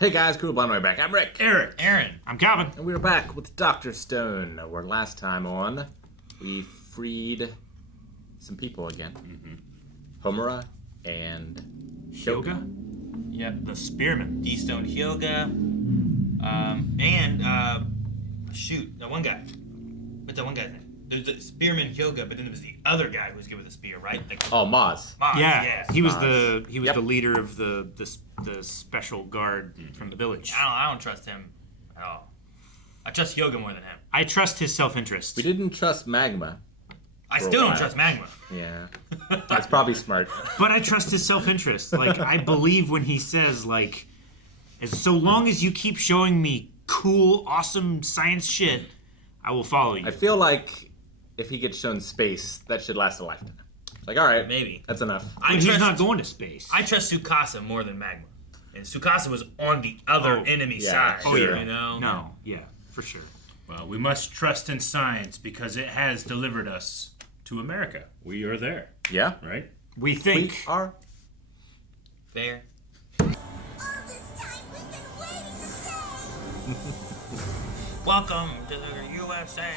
Hey guys, cool blind way back. I'm Rick. Eric. Aaron. I'm Calvin. And we're back with Dr. Stone, where last time on, we freed some people again. Homura and Hyoga? Yep. The Spearman. D-Stone Hyoga. Shoot, that one guy. What's that one guy's name? There's the Spearman Hyoga, but then there was the other guy who was good with the spear, right? Oh, Maz. Maz, Yeah, yes. he was Maz. the leader of the special guard from the village. I don't trust him at all. I trust Hyoga more than him. I trust his self-interest. We didn't trust Magma. I For a still don't while. trust Magma. Yeah. That's probably smart. But I trust his self-interest. Like, I believe when he says, like, so long as you keep showing me cool, awesome science shit, I will follow you. I feel like if he gets shown space, that should last a lifetime. Like, all right. Maybe. That's enough. But he's not going to space. I trust Tsukasa more than Magma. And Tsukasa was on the other enemy yeah, side. sure. You know? No, yeah, for sure. Well, we must trust in science because it has delivered us to America. We are there, Yeah. right? We We think. are. Fair. Welcome to the USA.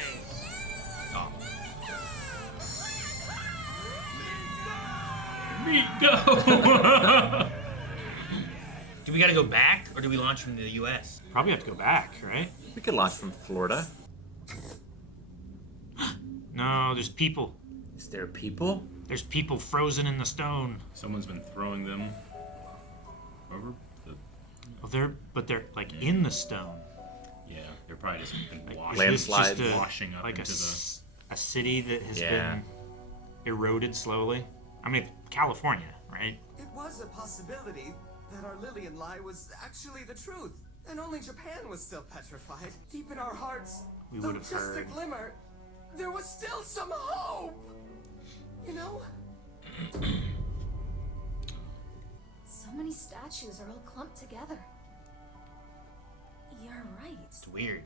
Oh. Me go. Do we gotta go back, or do we launch from the US? Probably have to go back, right? We could launch from Florida. No, there's people. Is there people? There's people frozen in the stone. Someone's been throwing them over the. Well, they're like in the stone. Yeah, they're probably just been Like, washing, is this just Landslides. washing up like into a city that has Yeah. been eroded slowly? I mean, California, right? It was a possibility that our Lillian lie was actually the truth, and only Japan was still petrified. Deep in our hearts, We though would have just heard. a glimmer, there was still some hope. You know? So many statues are all clumped together. You're right. It's weird.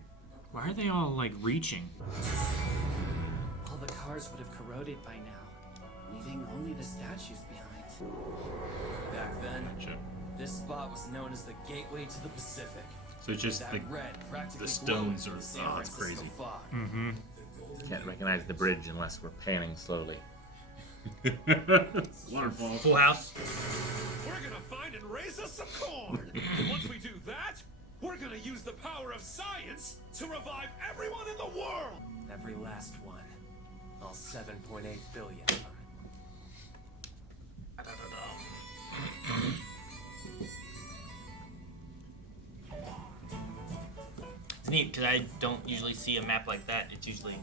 Why are they all like reaching? All the cars would have corroded by now, leaving only the statues behind. Back then, Gotcha. this spot was known as the gateway to the Pacific. So it's just That the red practically the stones glowed in are- the San oh, it's Francisco crazy. fog. Can't recognize the bridge unless we're panning slowly. waterfall. Full house. We're gonna find and raise us some corn. And once we do that, we're gonna use the power of science to revive everyone in the world. Every last one. All 7.8 billion of them. It's neat because I don't usually see a map like that. It's usually,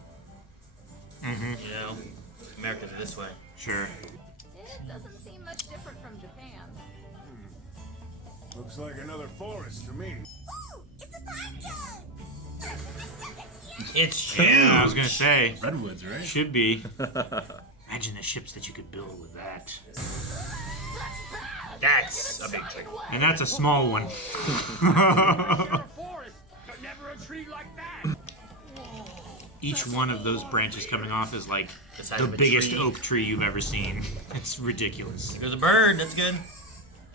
you know, America's this way. Sure. It doesn't seem much different from Japan. Looks like another forest to me. It's huge. Yeah, I was gonna say, Redwoods, right? should be. Imagine the ships that you could build with that. That's a big tree. And that's a small one. A forest, but never a tree like that. Each one of those branches coming off is like The size the of a biggest tree. oak tree you've ever seen. It's ridiculous. There's a bird. That's good.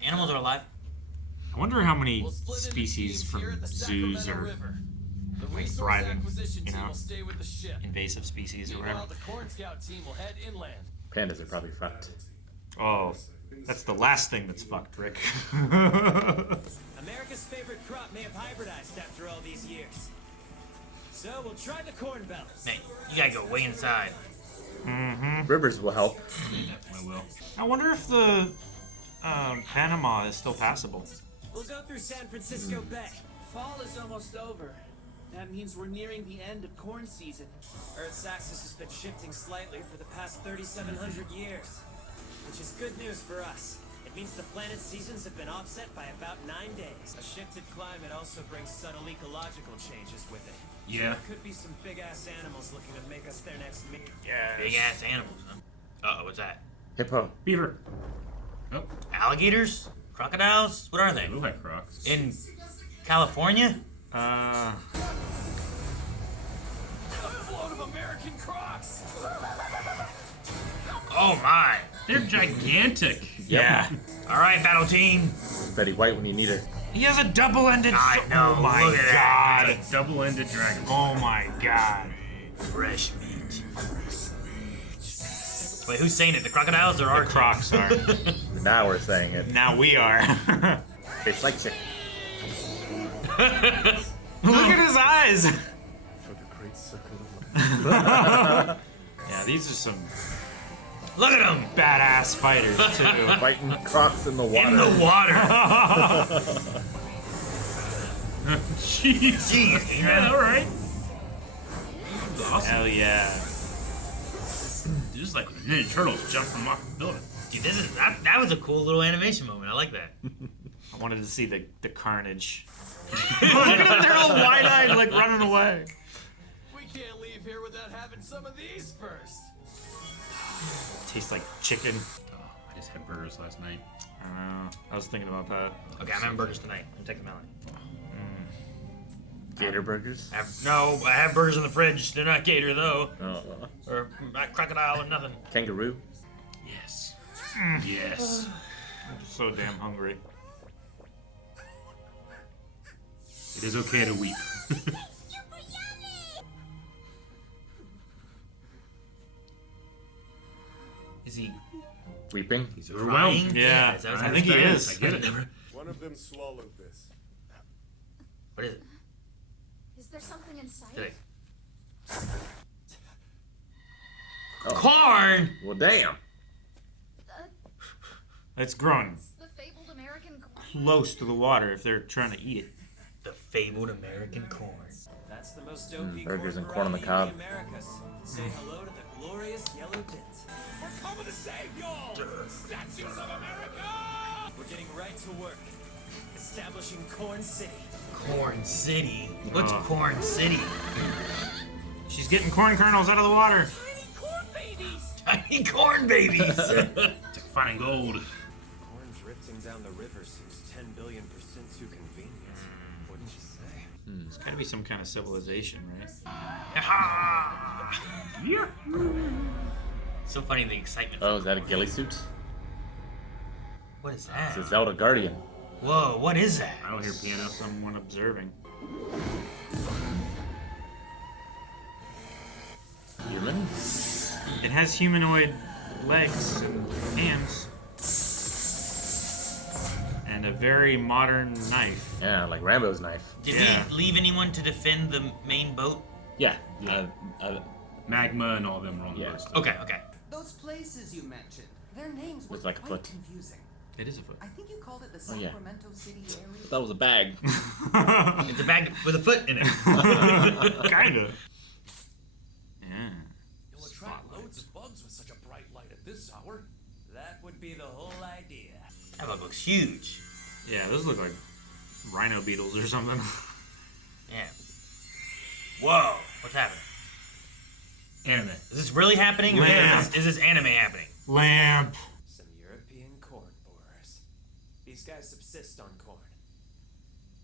Animals are alive. I wonder how many We'll split into species teams here from at the zoos Sacramento are River. The like resource thriving, acquisition you team know? will stay with the ship. invasive species or whatever. Meanwhile, the Corn Scout team will head inland. Pandas are probably fucked. Oh, that's the last thing that's fucked, Rick. America's favorite crop may have hybridized after all these years. So we'll try the corn bells. Man, you gotta go way inside. Rivers will help. Definitely will. I wonder if the Panama is still passable. We'll go through San Francisco Bay. Fall is almost over. That means we're nearing the end of corn season. Earth's axis has been shifting slightly for the past 3,700 years, which is good news for us. It means the planet's seasons have been offset by about 9 days. A shifted climate also brings subtle ecological changes with it. Yeah. There could be some big-ass animals looking to make us their next meal. Big ass animals, huh? Uh oh, what's that? Hippo. Beaver. Oh, Alligators? Crocodiles? What are they? they look like crocs. In California? A load of American crocs. Oh my! They're gigantic. Yeah. All right, battle team. Betty White when you need her. He has a double-ended I know, Oh my look at that. god. A double-ended dragon. Oh my god. Fresh meat. Wait, who's saying it? The crocodiles or The our Crocs are. Now we're saying it. Now we are. Tastes like chicken. Look at his eyes. For the great circle of life. Yeah, these are some Look at him! badass fighters too. Fighting crocs in the water. In the water! Jeez. Jeez, Yeah, alright. Awesome. Hell yeah. This is like when the Ninja Turtles jump from off the building. Dude, that was a cool little animation moment. I like that. I wanted to see the carnage. Look at them, they're all wide-eyed, like running away. We can't leave here without having some of these first. Tastes like chicken. Oh, I just had burgers last night. I don't know. I was thinking about that. Okay, I'm having burgers tonight. I'm taking them out. Gator burgers. No, I have burgers in the fridge. They're not gator though, or crocodile or nothing. Kangaroo. Yes. Yes. I'm so damn hungry. It is okay to weep. Is he Weeping. He's crying? overwhelmed. Yeah, is that what's I think he happening? is. I get it. One of them swallowed this. What is it? Is there something inside? Did Corn! Well, damn. It's growing It's the fabled American corn. close to the water if they're trying to eat it. The fabled American corn. That's the most OP burgers corn and corn on the variety in cob. Americas. Say hello to the glorious yellow dent. We're coming to save y'all! Statues of America! We're getting right to work. Establishing Corn City. Corn City? What's Oh. Corn City? She's getting corn kernels out of the water. Tiny corn babies! It's like finding gold. Corn drifting down the river seems 10 billion% too convenient. Wouldn't you say? There's gotta be some kind of civilization, right? So funny the excitement. Oh, is that a ghillie suit? What is that? It's a Zelda Guardian. Whoa, what is that? I don't hear piano. Someone observing. Human? It has humanoid legs and hands. And a very modern knife. Yeah, like Rambo's knife. Did Yeah. we leave anyone to defend the main boat? Yeah. Magma and all of them were on the Yeah. list. Okay, okay. Those places you mentioned, their names were Looks like a quite foot. confusing. It is a foot. I think you called it the Oh, yeah. Sacramento City area. That was a bag. It's a bag with a foot in it. Kinda. Yeah. You'll attract loads of bugs with such a bright light at this hour. That would be the whole idea. That bug looks huge. Yeah, those look like rhino beetles or something. Yeah. Whoa, what's happening? Anime. Is this really happening, or Lamp. is this anime happening? Lamp. Some European corn borers. These guys subsist on corn.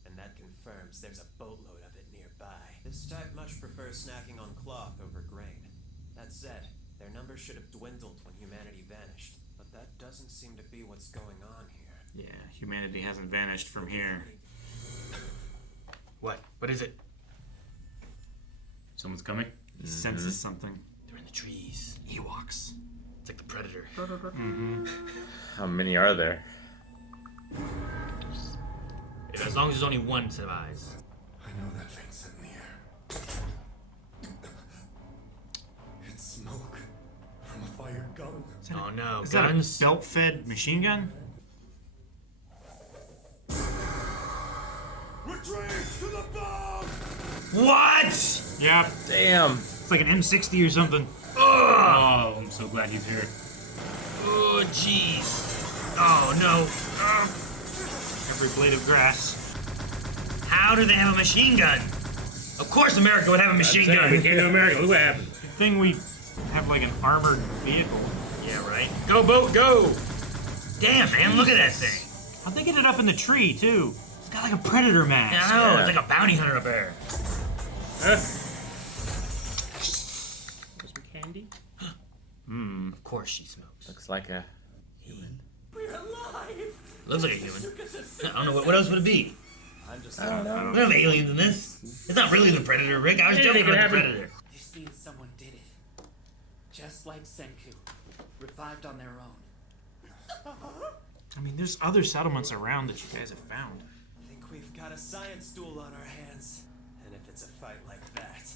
And that confirms there's a boatload of it nearby. This type much prefers snacking on cloth over grain. That said, their numbers should have dwindled when humanity vanished. But that doesn't seem to be what's going on here. Yeah, humanity hasn't vanished from here. What? What is it? Someone's coming. He senses something. They're in the trees. Ewoks. It's like the predator. How many are there? Yeah, as long as there's only one set of eyes. I know that thing's in the air. It's smoke from a fired gun. Oh no, Is guns. that a belt-fed machine gun? Retreat to the bomb! What? Yep. Damn. It's like an M60 or something. Oh, I'm so glad he's here. Oh jeez. Oh no. Every blade of grass. How do they have a machine gun? Of course America would have a machine gun. We came to America. Look what happened. Good thing we have like an armored vehicle. Yeah, right. Go boat, go! Damn, man, look at that thing. How'd they get it up in the tree too? It's got like a predator mask. Yeah, I know. Yeah. It's like a bounty hunter up there. Candy? Of course she smokes. Looks like a... Looks like a human. I don't know what else would it be. I'm just. We don't have aliens in this. It's not really the Predator, Rick. I was joking about the Predator. This means someone did it. Just like Senku. Revived on their own. I mean, there's other settlements around that you guys have found. I think we've got a science duel on our hands. And if it's a fight like that,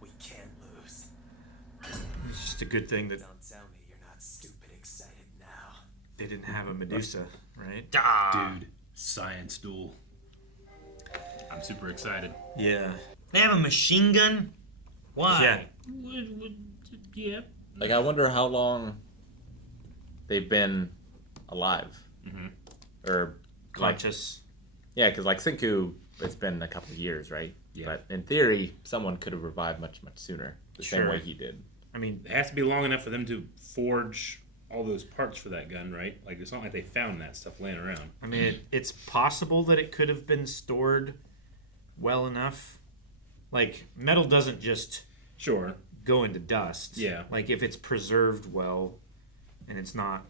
we can't lose. It's just a good thing that Don't tell me you're not stupid excited now. they didn't have a Medusa, right? Dude, science duel. I'm super excited. Yeah. They have a machine gun? Why? Yeah. Yeah. Like, I wonder how long they've been alive. Or, like, Conscious. yeah, because, like, Senku, it's been a couple of years, right? Yeah. But in theory, someone could have revived much sooner. The same Sure. way he did. I mean, It has to be long enough for them to forge all those parts for that gun, right? Like, it's not like they found that stuff laying around. it's possible that it could have been stored well enough. Like, metal doesn't just Sure. go into dust. Yeah. Like, if it's preserved well and it's not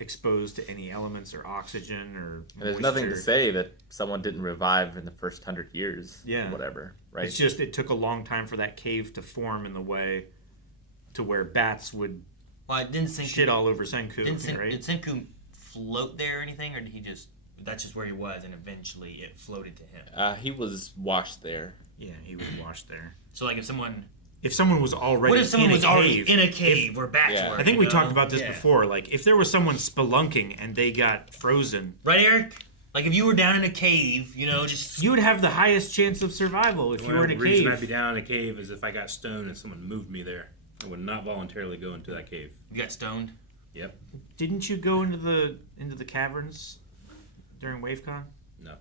exposed to any elements or oxygen or And there's nothing to moisture, say that someone didn't revive in the first 100 years. Yeah. Or whatever, right? It's just it took a long time for that cave to form in the way to where bats would Well, didn't Senku... shit all over Senku, Did right? Senku float there or anything? Or did he just... That's just where he was, and eventually it floated to him. He was washed there. Yeah, he was washed there. So, like, if someone was already What if someone in was a already cave, in a cave where bats Yeah. were? I think we you talked know? about this Yeah. before. Like, if there was someone spelunking and they got frozen, Right, Eric? Like, if you were down in a cave, you know, just... you would have the highest chance of survival if you were in a The reason I'd be cave. down in a cave is if I got stoned and someone moved me there. I would not voluntarily go into that cave. You got stoned. Yep. Didn't you go into the caverns during WaveCon? No.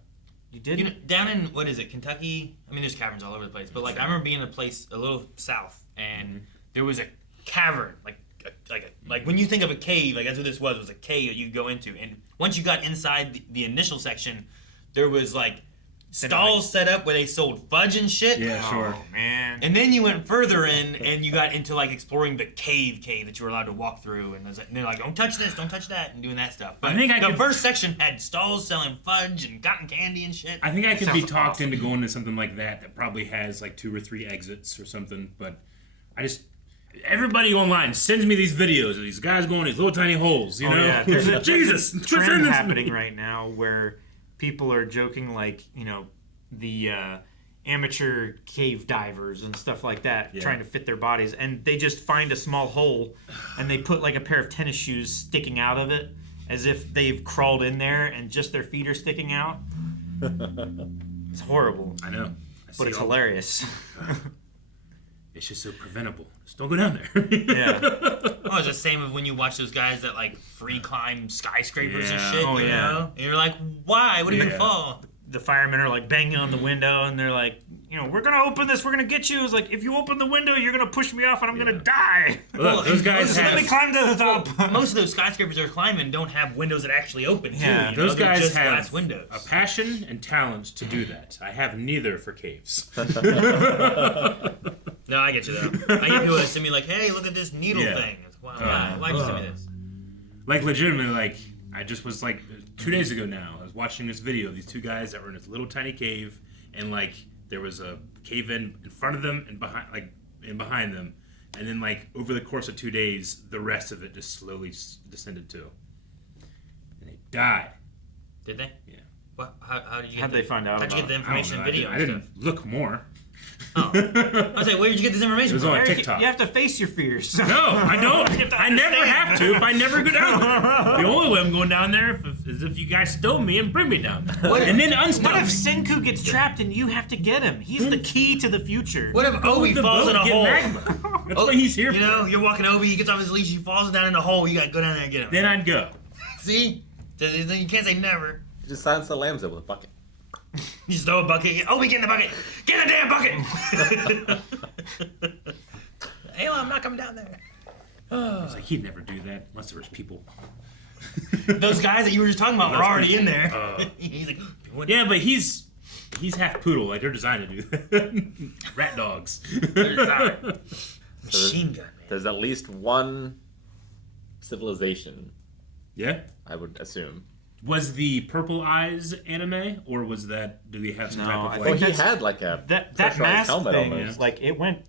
You didn't? You know, down in, what is it, Kentucky? I mean, there's caverns all over the place. But, like, I remember being in a place a little south, and there was a cavern. Like when you think of a cave, like, that's what this was a cave that you go into. And once you got inside the initial section, there was, like, stalls set up where they sold fudge and shit. Yeah, sure. Oh, man. And then you went further in, and you got into, like, exploring the cave that you were allowed to walk through. And they're like, don't touch this, don't touch that, and doing that stuff. But I think the first section had stalls selling fudge and cotton candy and shit. I think I could be Sounds talked awesome. into going to something like that probably has like 2 or 3 exits or something. But everybody online sends me these videos of these guys going in these little tiny holes. You Oh, know, yeah. There's a Jesus, quit trend sending this to happening me. right now where people are joking, like, you know, the amateur cave divers and stuff like that, Yeah. trying to fit their bodies, and they just find a small hole and they put like a pair of tennis shoes sticking out of it as if they've crawled in there and just their feet are sticking out. It's horrible, I know, but it's hilarious. It's just so preventable. Just don't go down there. Yeah. Oh, it's the same as when you watch those guys that, like, free climb skyscrapers and Yeah. shit, Oh, you yeah. know? And you're like, why? What did Yeah. it fall? The firemen are like banging on the window and they're like, you know, we're gonna open this, we're gonna get you. It's like, if you open the window, you're gonna push me off and I'm gonna die. Look, those guys Let me have climb to the top. Most of those skyscrapers they're climbing don't have windows that actually open, too. Yeah, you know? those They're guys just have glass windows. a passion and talent to do that. I have neither for caves. No, I get you, though. I get people that send me, like, hey, look at this needle Yeah. thing. It's, why'd you send me this? Like, legitimately, like, I just was like 2 days ago now. I was watching this video of these 2 guys that were in this little tiny cave, and like there was a cave in front of them and behind them, and then like over the course of 2 days, the rest of it just slowly descended too, and they died. Did they? Yeah. What? How did you get How'd they find out How'd you get about the it? information I don't know. video I and didn't stuff? look more. Oh. I was like, where did you get this information It was from? on Eric, TikTok. you have to face your fears. No, I don't. I never have to if I never go down there. The only way I'm going down there is if you guys stone me and bring me down there. And then unstone What if me. Senku gets trapped and you have to get him? He's the key to the future. What if Go Obi with the falls boat, in a get hole? magma. That's what he's here You for. know, you're walking Obi, he gets off his leash, he falls down in a hole, you gotta go down there and get him. Then I'd go. See? You can't say never. Just silence the lambs with a bucket. You just throw a bucket. Obi, get in the bucket! Get in the damn bucket! Halo, I'm not coming down there. I was like, he'd never do that unless there was people. Those guys that you were just talking about were Those already in people. there. He's like, what? Yeah, but he's half poodle. Like, they're designed to do that. Rat dogs. Machine gun, man. There's at least one civilization, Yeah? I would assume, Was the Purple Eyes anime, or was that? Do we have some No, type I of think like? Well, he that's- had like a That pressurized mask helmet thing, almost. like it went.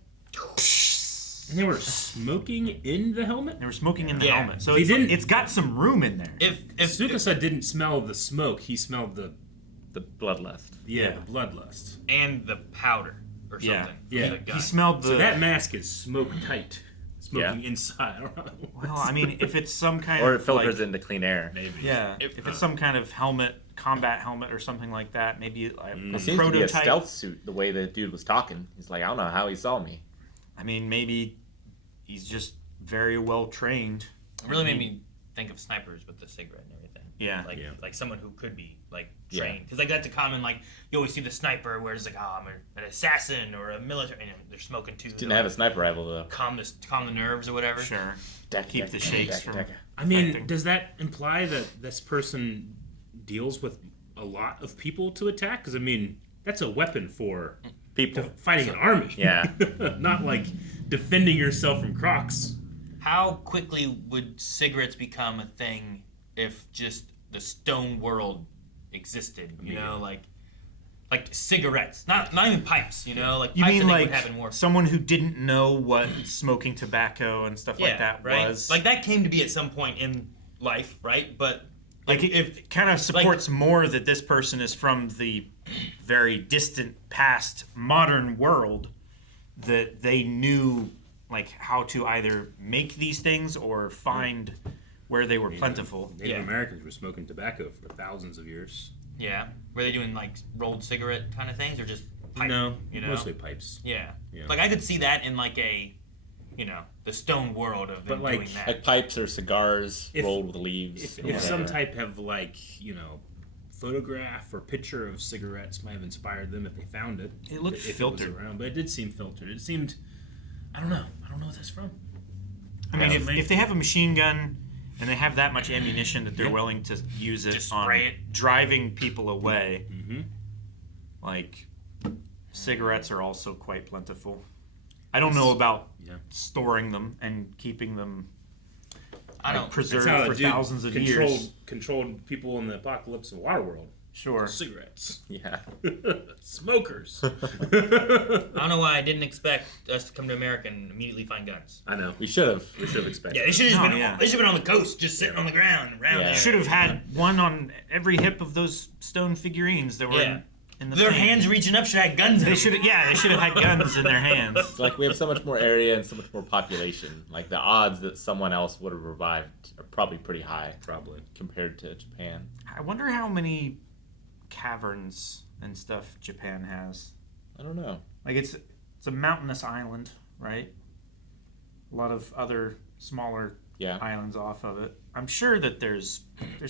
And they were smoking in the helmet. They were smoking in the Yeah. helmet, so They it's, didn't- it's got some room in there. If Tsukasa didn't smell the smoke; he smelled the bloodlust. Yeah. the bloodlust. and the powder or something. Yeah. from Yeah. the He gun. smelled the. So that mask is smoke tight, smoking inside. I don't know. Well, I mean, if it's some kind Or of it filters like, into clean air. Maybe. yeah, if it's some kind of helmet, combat helmet or something like that, maybe a It seems to be a prototype. stealth suit. The way the dude was talking, he's like, I don't know how he saw me. I mean, maybe he's just very well trained. It really made me think of snipers with the cigarette and everything. Yeah. Like someone who could be like Yeah. trained, because like that's a common like you always see the sniper where it's like I'm an assassin or a military, and they're smoking too. Didn't have a sniper rifle though. calm the nerves or whatever. Sure. Deck, Keep deck, the deck, shakes deck, from. deck. I mean, affecting. does that imply that this person deals with a lot of people to attack? Because I mean, that's a weapon for People. fighting an army. Yeah. Not like defending yourself from crocs. How quickly would cigarettes become a thing if just the stone world existed? You know, like cigarettes, not even pipes. You know, like You pipes I mean think like would happen more. someone who didn't know what smoking tobacco and stuff like that right. was? Like that came to be at some point in life, right? But Like it kind of supports more that this person is from the very distant past modern world, that they knew like how to either make these things or find where they were plentiful. Native Yeah. Americans were smoking tobacco for thousands of years. yeah, were they doing like rolled cigarette kind of things or just pipe? No, you know, mostly pipes. Yeah. Yeah. Like I could see that in like a, the stone world of them But, like- doing that. Like pipes or cigars If- rolled with leaves. If some type of like photograph or picture of cigarettes might have inspired them if they found it. It looked if filtered. It was around, but it did seem filtered. It seemed, I don't know what that's from. I mean, Yeah. if they have a machine gun and they have that much ammunition that they're willing to use it Just on spray it. driving people away, Mm-hmm. like cigarettes are also quite plentiful. I don't know about Yeah. storing them and keeping them I don't. preserved That's how for the dude thousands of controlled, years. Controlled people in the apocalypse in Waterworld. Sure. Cigarettes. Yeah. Smokers. I don't know why I didn't expect us to come to America and immediately find guns. I know. We should have. We should have expected. Yeah, they should have No, been. yeah. They should have been on the coast, just sitting on the ground around Yeah. there. Should have had one on every hip of those stone figurines that were Yeah. in the Their thing. hands reaching up should have had guns in They them. should have. Yeah, they should have had guns in their hands. It's like we have so much more area and so much more population. Like the odds that someone else would have revived are probably pretty high Probably. compared to Japan. I wonder how many caverns and stuff Japan has. I don't know. Like it's a mountainous island, right? A lot of other smaller Yeah. islands off of it. I'm sure that there's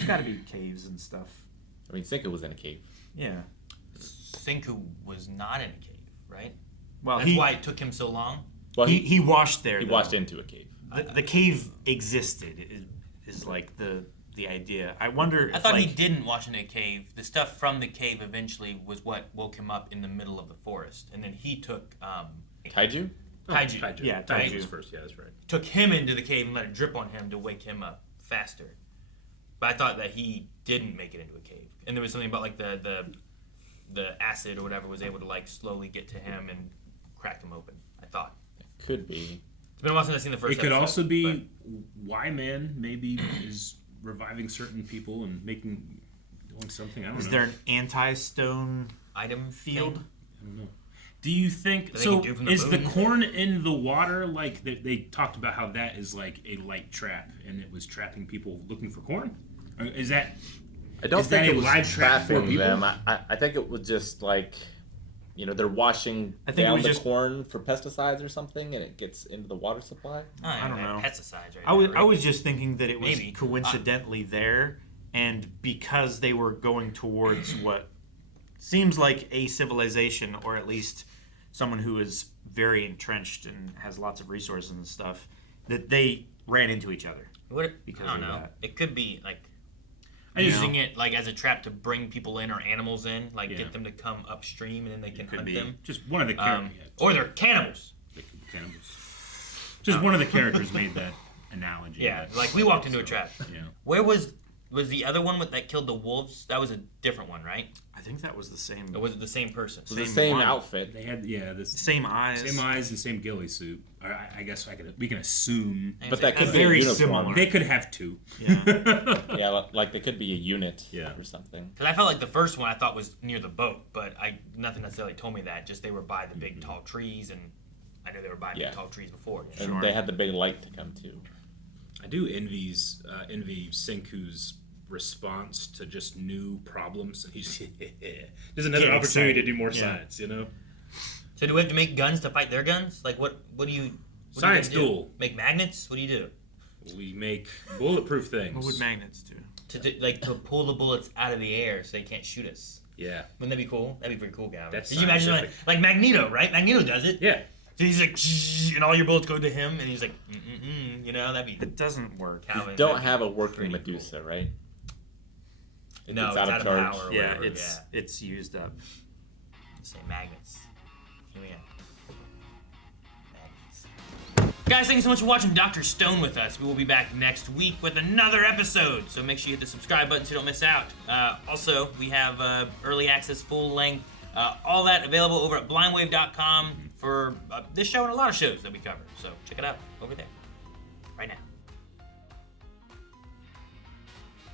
got to be caves and stuff. I mean, Cinco was in a cave. Yeah. Senku was not in a cave, right? Well, That's he why it took him so long. Well, he washed there. he though. washed into a cave. The cave existed. Is like the idea. I wonder. I if, thought like, he didn't wash in a cave. The stuff from the cave eventually was what woke him up in the middle of the forest, and then he took Kaiju? Kaiju. Kaiju. Yeah, Kaiju Kaiju. was first. Yeah, that's right. Took him into the cave and let it drip on him to wake him up faster. But I thought that he didn't make it into a cave, and there was something about like the acid or whatever was able to like slowly get to him and crack him open. I thought. Could be. It's been a while since I've seen the first. It could episode, also be Y-Man maybe is reviving certain people and doing something. I don't is know. there an anti-stone but item field? thing. Do you think That they so? can do from the Is the moon? corn in the water like they talked about how that is like a light trap and it was trapping people looking for corn? Or is that I don't Is think that it a was live trap for trapping people? them. I think it was just like, they're washing I think it down was the just- corn for pesticides or something, and it gets into the water supply. I don't know. Pesticides, right? I was now, right? I was just thinking that it was Maybe. coincidentally there, and because they were going towards what seems like a civilization, or at least someone who is very entrenched and has lots of resources and stuff, that they ran into each other. What, because I don't of know. that. It could be like You using know? it like as a trap to bring people in or animals in, like Yeah. get them to come upstream and then they can could hunt be them. just one of the Um, characters? or they're cannibals. They could be cannibals. Just one of the characters made that analogy. Yeah, that- like we walked into a trap. Yeah. Where was Was the other one that killed the wolves? That was a different one, right? I think that was the same. Or was it the same person? It was the same one. outfit. They had this Same eyes. same eyes and same ghillie suit. I guess we can assume But that could be Very a uniform. similar. they could have two. Yeah. Yeah, like they could be a unit Yeah. or something. Because I felt like the first one I thought was near the boat, but nothing necessarily told me that. Just they were by the big tall trees, and I know they were by Yeah. big tall trees before. And they had the big light to come to. I do envy Senku's response to just new problems, and he's there's another Getting opportunity to excited. do more Yeah. science, you know. So do we have to make guns to fight their guns? Like what do you? What Science do you guys do? duel. Make magnets? What do you do? We make bulletproof things. What would magnets do? To pull the bullets out of the air so they can't shoot us. Yeah, Wouldn't that be cool? That'd be pretty cool, Gavin. That's Did you imagine scientific. like Magneto, right? Magneto does it. yeah. So he's like, and all your bullets go to him, and he's like, you know, that'd be It doesn't work. Calvin. Don't that'd be have a working pretty Medusa, right? No, it's out of charge. power. Or Yeah, whatever, it's used up. Say magnets. Here we go. Magnets. Guys, thanks so much for watching Dr. Stone with us. We will be back next week with another episode, so make sure you hit the subscribe button so you don't miss out. Also, we have early access, full length, all that available over at blindwave.com for this show and a lot of shows that we cover. So check it out over there right now.